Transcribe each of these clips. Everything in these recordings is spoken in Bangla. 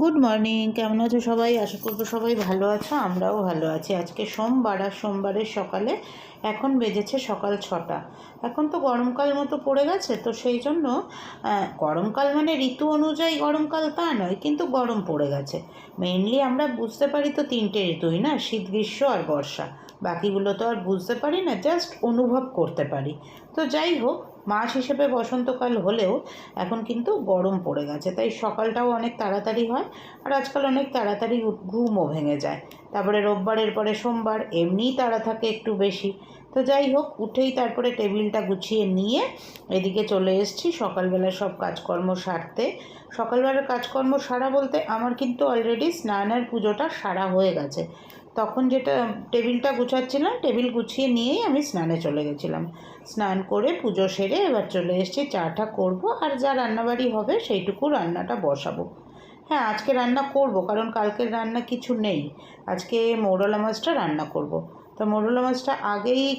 গুড মর্নিং, কেমন আছো সবাই? আশা করবো সবাই ভালো আছো, আমরাও ভালো আছি। আজকে সোমবার, আর সোমবারের সকালে এখন বেজেছে সকাল 6টা। এখন তো গরমকাল মতো পড়ে গেছে, তো সেই জন্য গরমকাল মানে ঋতু অনুযায়ী গরমকাল তা নয়, কিন্তু গরম পড়ে গেছে। মেইনলি আমরা বুঝতে পারি তো তিনটে ঋতুই না, শীত, গ্রীষ্ম আর বর্ষা। বাকিগুলো তো আর বুঝতে পারি না, জাস্ট অনুভব করতে পারি। তো যাই হোক, মাস হিসেবে বসন্তকাল হলেও এখন কিন্তু গরম পড়ে গেছে, তাই সকালটাও অনেক তাড়াতাড়ি হয়। আর আজকাল অনেক তাড়াতাড়ি ঘুমও ভেঙে যায়। তারপরে রোববারের পরে সোমবার, এমনিই তাড়া থাকে একটু বেশি। তো যাই হোক, উঠেই তারপরে টেবিলটা গুছিয়ে নিয়ে এদিকে চলে এসেছি সকালবেলা সব কাজকর্ম সারতে। সকালবেলার কাজকর্ম সারা বলতে আমার কিন্তু অলরেডি স্নান আর পুজোটা সারা হয়ে গেছে। তখন যেটা টেবিলটা গুছাচ্ছিলাম, টেবিল গুছিয়ে নিয়েই আমি স্নানে চলে গেছিলাম। স্নান করে পুজো সেরে এবার চলে এসেছি, চাটা করব আর যা রান্নাবাড়ি হবে সেইটুকু রান্নাটা বসাবো। হ্যাঁ, আজকে রান্না করব, কারণ কালকের রান্না কিছু নেই। আজকে মৌরলা মাছটা রান্না করব। তো মৌরলা মাছটা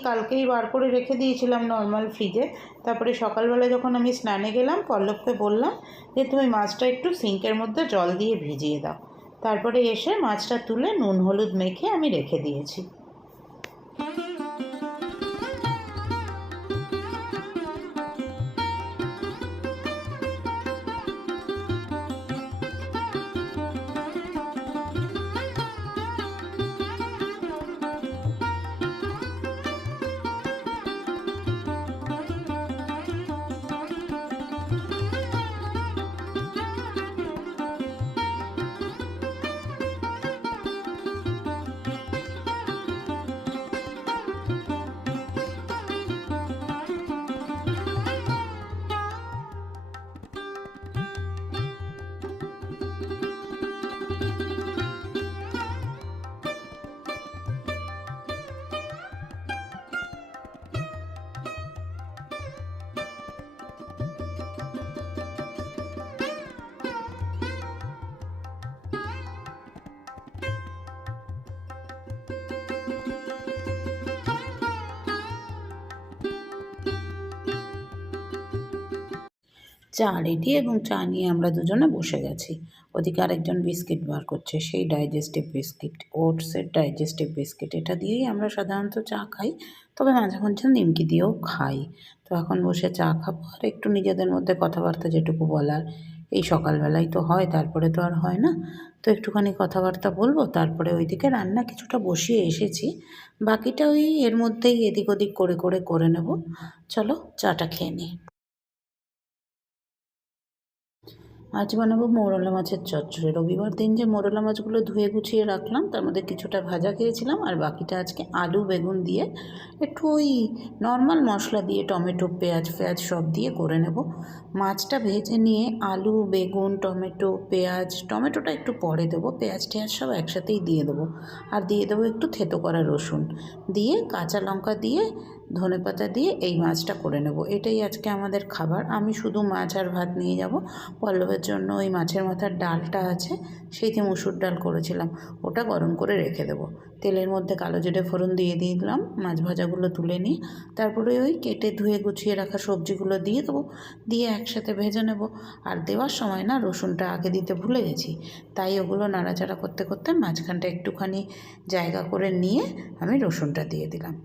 কালকেই বার করে রেখে দিয়েছিলাম নর্মাল ফ্রিজে। তারপরে সকালবেলা যখন আমি স্নানে গেলাম, পল্লবকে বললাম যে তুমি মাছটা একটু সিঙ্কের মধ্যে জল দিয়ে ভিজিয়ে দাও। তারপরে এসে মাছটা তুলে নুন হলুদ মেখে আমি রেখে দিয়েছি। চা রেডি, এবং চা নিয়ে আমরা দুজনে বসে গেছি। ওদিকে আরেকজন বিস্কিট বার করছে, সেই ডাইজেস্টিভ বিস্কিট, ওটসের ডাইজেস্টিভ বিস্কিট। এটা দিয়েই আমরা সাধারণত চা খাই, তবে মাঝে মাঝে নিমকি দিয়েও খাই। তো এখন বসে চা খাবো, আর একটু নিজেদের মধ্যে কথাবার্তা যেটুকু বলার, এই সকালবেলায় তো হয়, তারপরে তো আর হয় না। তো একটুখানি কথাবার্তা বলবো, তারপরে ওইদিকে রান্না কিছুটা বসিয়ে এসেছি। বাকিটা ওই এর মধ্যেই এদিক ওদিক করে করে করে নেব। চলো চাটা খেয়ে নিই। আজ বানাবো মৌরলা মাছের চচ্চড়ি। রবিবার দিন যে মৌরলা মাছগুলো ধুয়ে গুছিয়ে রাখলাম, তার মধ্যে কিছুটা ভাজা খেয়েছিলাম, আর বাকিটা আজকে আলু বেগুন দিয়ে একটু ওই নর্মাল মশলা দিয়ে টমেটো পেঁয়াজ ফেয়াজ সব দিয়ে করে নেব। মাছটা ভেজে নিয়ে আলু বেগুন টমেটো পেঁয়াজ, টমেটোটা একটু পরে দেবো, পেঁয়াজ টেয়াজ সব একসাথেই দিয়ে দেবো। আর দিয়ে দেবো একটু থেতো করা রসুন দিয়ে, কাঁচা লঙ্কা দিয়ে, ধনেপাতা দিয়ে এই মাছটা করে নেব। এটাই আজকে আমাদের খাবার। আমি শুধু মাছ আর ভাত নিয়ে যাব। পল্লবের জন্য ওই মাছের মাথার ডালটা আছে, সেইতে মুসুর ডাল করেছিলাম, ওটা গরম করে রেখে দেবো। তেলের মধ্যে কালো জিরে ফোড়ন দিয়ে দিলাম, মাছ ভাজাগুলো তুলে নিই, তারপরে ওই কেটে ধুয়ে গুছিয়ে রাখা সবজিগুলো দিয়ে দেবো, দিয়ে একসাথে ভেজে নেব। আর দেওয়ার সময় না রসুনটা আগে দিতে ভুলে গেছি, তাই ওগুলো নাড়াচাড়া করতে করতে মাঝখানটা একটুখানি জায়গা করে নিয়ে আমি রসুনটা দিয়ে দিলাম।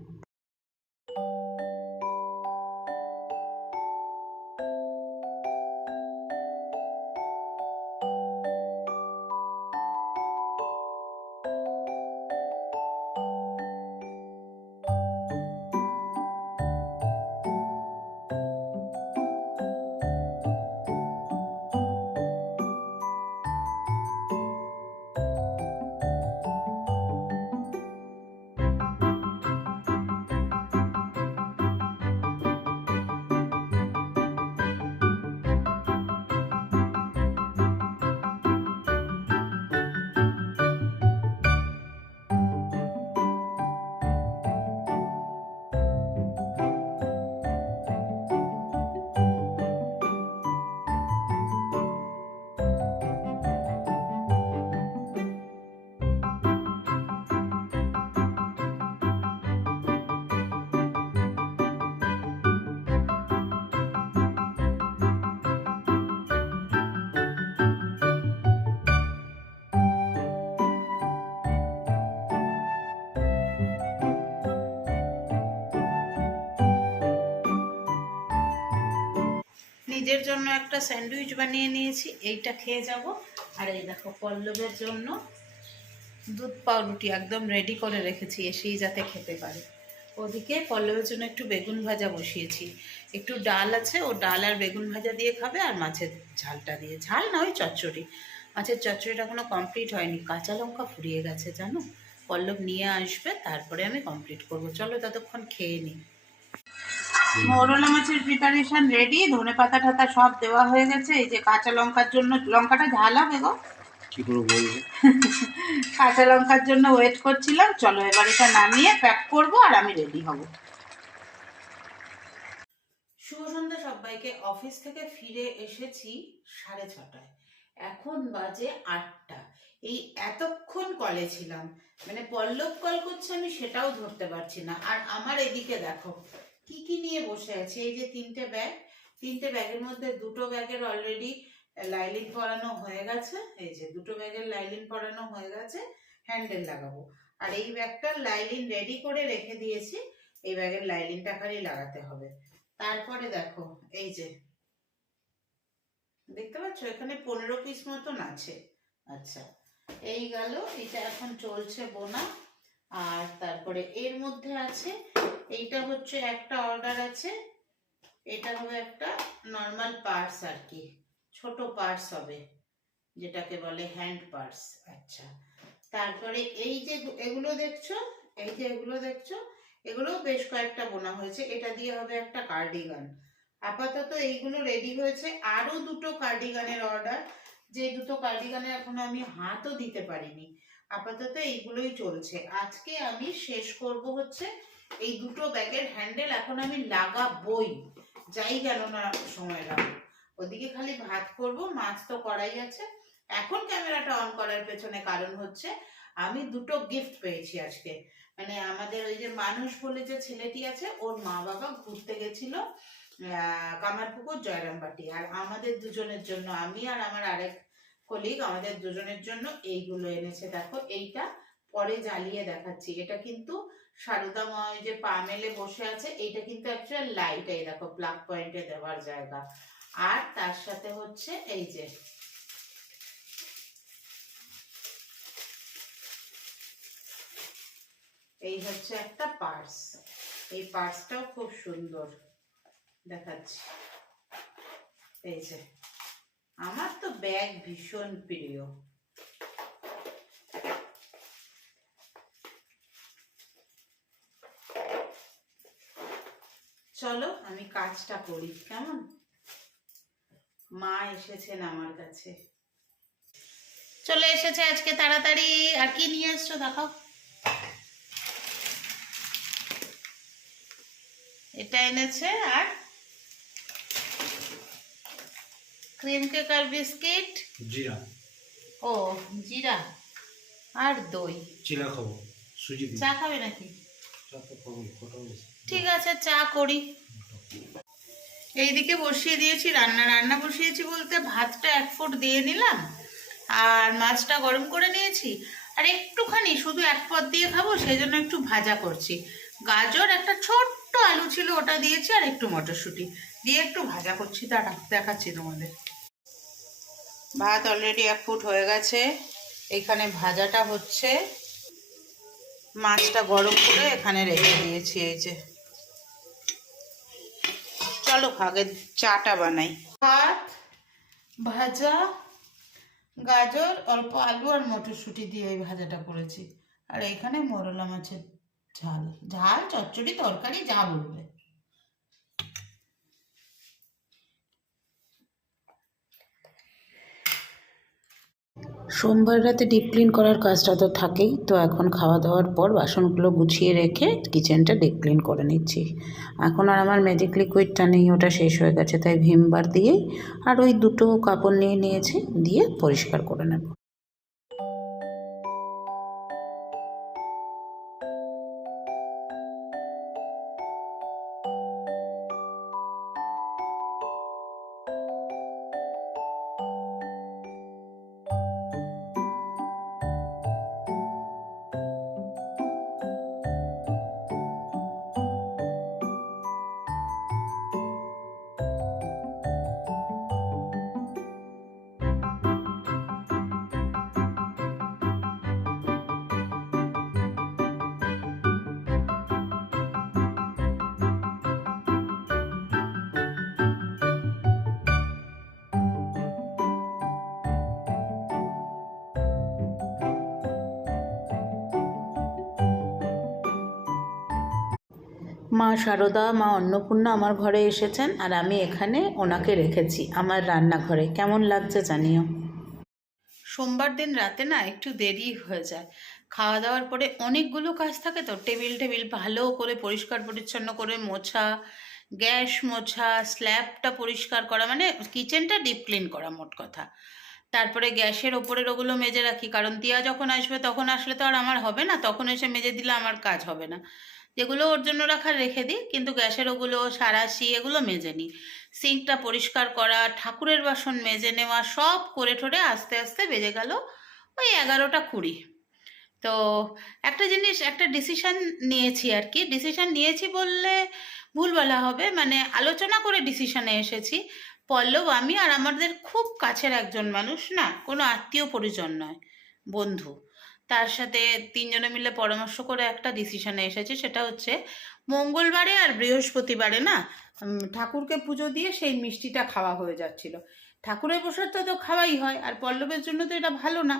নিজের জন্য একটা স্যান্ডউইচ বানিয়ে নিয়েছি, এইটা খেয়ে যাব। আর এই দেখো পল্লবের জন্য দুধ পাউরুটি একদম রেডি করে রেখেছি, এসেই যাতে খেতে পারে। ওদিকে পল্লবের জন্য একটু বেগুন ভাজা বসিয়েছি, একটু ডাল আছে, ও ডাল আর বেগুন ভাজা দিয়ে খাবে, আর মাছের ঝালটা দিয়ে, ঝাল না ওই চচ্চড়ি। মাছের চচ্চড়িটা এখনো কমপ্লিট হয়নি, কাঁচা লঙ্কা ফুরিয়ে গেছে জানো। পল্লব নিয়ে আসবে, তারপরে আমি কমপ্লিট করব। চলো ততক্ষণ খেয়ে নিই। মৌরলা মাছের প্রিপারেশন রেডি, ধনে পাতা ঠাতা সব দেওয়া হয়ে গেছে। এই যে কাঁচা লঙ্কার জন্য, লঙ্কাটা ঝাল হবে গো, কি করে বলবো। কাঁচা লঙ্কার জন্য ওয়েট করছিলাম। চলো এবার এটা নামিয়ে প্যাক করব আর আমি রেডি হব। শুভ সন্ধ্যা সবাইকে। অফিস থেকে ফিরে এসেছি 6:30টায়, এখন বাজে 8টা। এই এতক্ষণ কলে ছিলাম, মানে পল্লব কল করছে আমি সেটাও ধরতে পারছি না। আর আমার এদিকে দেখো কি কি নিয়ে বসে আছি। এই যে 3টে ব্যাগ, 3টে ব্যাগের মধ্যে 2টো ব্যাগের অলরেডি লাইলিন পরানো হয়ে গেছে। এই যে 2টো ব্যাগের লাইলিন পরানো হয়ে গেছে, হ্যান্ডেল লাগাবো। আর এই ব্যাগটার লাইলিন রেডি করে রেখে দিয়েছি, এই ব্যাগের লাইলিনটা খালি লাগাতে হবে। তারপরে দেখো এই যে দেখতে পাচ্ছ এখানে 15 পিস মতন আছে। আচ্ছা এই গেল, এটা এখন চলছে বোনা। আর তারপরে এর মধ্যে আছে, এইটা হচ্ছে একটা অর্ডার আছে, এটা হবে একটা নর্মাল পার্স আর কি, ছোট পার্স হবে, যেটাকে বলে হ্যান্ড পার্স। আচ্ছা তারপরে এই যে এগুলো দেখছো, এই যে এগুলো দেখছো, এগুলো বেশ কয়েকটা বোনা হয়েছে, এটা দিয়ে হবে একটা কার্ডিগান। আপাতত এইগুলো রেডি হয়েছে। আরো 2টো কার্ডিগানের অর্ডার, যে 2টো কার্ডিগানে এখনো আমি হাতও দিতে পারিনি। আপাতত এইগুলোই চলছে। আজকে আমি শেষ করব হচ্ছে এই 2টো ব্যাগের হ্যান্ডেল, এখন আমি লাগাবই, যাই গেল না সময় লাগবে। ওদিকে খালি ভাত করব, মাছ তো করাই আছে। এখন ক্যামেরাটা অন করার পেছনে কারণ হচ্ছে আমি 2টো গিফট পেয়েছি আজকে। মানে আমাদের ওই যে মানুষ বলে যে ছেলেটি আছে, ওর মা বাবা ঘুরতে গেছিল কামারপুকুর জয়রামবাটি, আর আমাদের দুজনের জন্য, আমি আর আমার আরেক কলিগ, আমাদের দুজনের জন্য এইগুলো এনেছে। দেখো এইটা পরে জ্বালিয়ে দেখাচ্ছি। এটা কিন্তু সারদাময় যে পা মেলে বসে আছে, এইটা কিন্তু অ্যাকচুয়াল লাইট, এই দেখো প্লাগ পয়েন্টে দেওয়ার জায়গা। আর তার সাথে হচ্ছে এই যে এই হচ্ছে একটা পার্স। এই পার্সটাও খুব সুন্দর দেখাচ্ছি। এই যে আমার তো ব্যাগ ভীষণ প্রিয়। চলো আমি কাজটা করি, কেমন? মা এসেছেন আমার কাছে, চলে এসেছে আজকে তাড়াতাড়ি। আর কি নিয়ে এসছো দেখাও। এটা এনেছে, আর ক্রিম কেক আর বিস্কিট, জিরা, ও জিরা আর দই। চিলা খাবো, সুজি দিয়ে। চা খাবে নাকি? চা তো খাবো, কটা হয়েছে? ঠিক আছে চা করি। এইদিকে বসিয়ে দিয়েছি রান্না। রান্না বসিয়েছি বলতে ভাতটা 1 ফুট দিয়ে নিলাম, আর মাছটা গরম করে নিয়েছি। আর একটুখানি শুধু 1 পদ দিয়ে খাবো, সেই জন্য একটু ভাজা করছি। গাজর, একটা ছোট্ট আলু ছিল, ওটা দিয়েছি, আর একটু মটরশুঁটি দিয়ে একটু ভাজা করছি। দাঁড়া দেখাচ্ছি তোমাদের। ভাত অলরেডি 1 ফুট হয়ে গেছে, এখানে ভাজাটা হচ্ছে, মাছটা গরম করে এখানে রেখে দিয়েছি। এই যে চলো আগে চাটা বানাই। ভাত, ভাজা, গাজর, অল্প আলু আর মটরশুঁটি দিয়ে এই ভাজাটা করেছি। আর এইখানে মরলা মাছের ঝাল, ঝাল চচ্চড়ি তরকারি যা বলবে। সোমবার রাতে ডিপ ক্লিন করার কাজটা তো থাকেই, তো এখন খাওয়া দাওয়ার পর বাসনগুলো গুছিয়ে রেখে কিচেনটা ডিপ ক্লিন করে নিচ্ছি। এখন আর আমার ম্যাজিক লিকুইডটা নেই, ওটা শেষ হয়ে গেছে, তাই ভিম বার দিয়েই আর ওই 2টো কাপড় নিয়ে নিয়েছি, দিয়ে পরিষ্কার করে নেব। মা শারদা, মা অন্নপূর্ণা আমার ঘরে এসেছেন, আর আমি এখানে ওনাকে রেখেছি আমার রান্নাঘরে। কেমন লাগছে জানিও। সোমবার দিন রাতে না একটু দেরি হয়ে যায়, খাওয়া দাওয়ার পরে অনেকগুলো কাজ থাকে, তো টেবিল টেবিল ভালো করে পরিষ্কার পরিচ্ছন্ন করে মোছা, গ্যাস মোছা, স্ল্যাবটা পরিষ্কার করা, মানে কিচেনটা ডিপ ক্লিন করা মোট কথা। তারপরে গ্যাসের ওপরের ওগুলো মেজে রাখি, কারণ তিয়া যখন আসবে তখন আসলে তো আর আমার হবে না, তখন এসে মেজে দিলে আমার কাজ হবে না। যেগুলো ওর জন্য রাখার রেখে দিই, কিন্তু গ্যাসের ওগুলো সারাশি এগুলো মেজে নিই। সিঙ্কটা পরিষ্কার করা, ঠাকুরের বাসন মেজে নেওয়া, সব করে ঠোরে আস্তে আস্তে বেজে গেল ওই 11টা 20। তো একটা জিনিস, একটা ডিসিশন নিয়েছি আর কি, ডিসিশন নিয়েছি বললে ভুল বলা হবে, মানে আলোচনা করে ডিসিশনে এসেছি। পল্লব, আমি আর আমাদের খুব কাছের একজন মানুষ, না কোনো আত্মীয় পরিজন নয়, বন্ধু, তার সাথে তিনজনে মিলে পরামর্শ করে একটা ডিসিশনে এসেছি। সেটা হচ্ছে মঙ্গলবারে আর বৃহস্পতিবারে না ঠাকুরকে পুজো দিয়ে সেই মিষ্টিটা খাওয়া হয়ে যাচ্ছিল। ঠাকুরের প্রসাদটা তো খাওয়াই হয়, আর পল্লবের জন্য তো এটা ভালো না,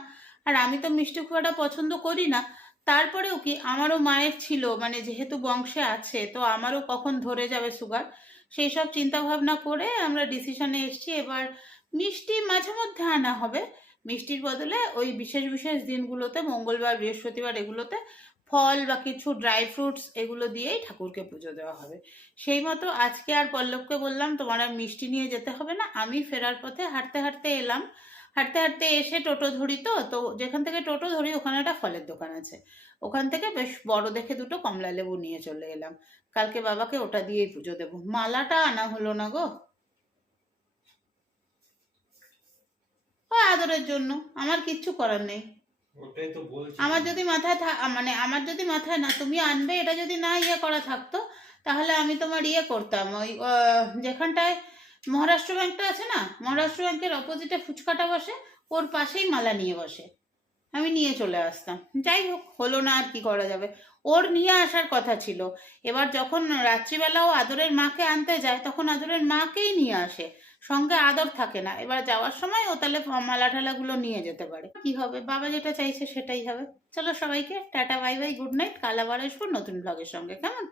আর আমি তো মিষ্টি খুব একটা পছন্দ করি না। তারপরেও কি, আমারও মায়ের ছিল, মানে যেহেতু বংশে আছে, তো আমারও কখন ধরে যাবে সুগার, সেই সব চিন্তা ভাবনা করে আমরা ডিসিশনে এসেছি এবার মিষ্টি মাঝে মধ্যে আনা হবে। মিষ্টির বদলে ওই বিশেষ বিশেষ দিনগুলোতে, মঙ্গলবার বৃহস্পতিবার এগুলোতে ফল বা কিছু ড্রাই ফ্রুটস এগুলো দিয়েই ঠাকুরকে পুজো দেওয়া হবে। সেই মতো আজকে আর পল্লবকে বললাম তোমার আর মিষ্টি নিয়ে যেতে হবে না, আমি ফেরার পথে হাঁটতে হাঁটতে এলাম। হাঁটতে হাঁটতে এসে টোটো ধরি, তো তো যেখান থেকে টোটো ধরি ওখানে একটা ফলের দোকান আছে, ওখান থেকে বেশ বড় দেখে দুটো কমলা লেবু নিয়ে চলে এলাম। কালকে বাবাকে ওটা দিয়েই পুজো দেবো। মালাটা আনা হলো না গো, ও আদরের জন্য, আমার কিচ্ছু করার নেই। ওটাই তো বলছি। আমার যদি মাথায় মানে আমার যদি মাথায় না তুমি আনবে, এটা যদি না ইয়ে করা থাকতো, তাহলে আমি তোমার ইয়ে করতাম, ওই যেখানটায় মহারাষ্ট্র ব্যাংকটা আছে না, মহারাষ্ট্র ব্যাংকের অপোজিটে ফুচকাটা বসে, ওর পাশেই মালা নিয়ে বসে, আমি নিয়ে চলে আসতাম। যাই হোক, হলো না, আর কি করা যাবে। ওর নিয়ে আসার কথা ছিল, এবার যখন রাত্রিবেলা ও আদরের মাকে আনতে যায় তখন আদরের মাকেই নিয়ে আসে, সঙ্গে আদর থাকে না। এবার যাওয়ার সময় ও তাহলে মালা ঠালাগুলো নিয়ে যেতে পারে, কি হবে, বাবা যেটা চাইছে সেটাই হবে। চলো সবাইকে tata, bye bye, good night. কাল আবার আসবো নতুন ব্লগের সঙ্গে, কেমন?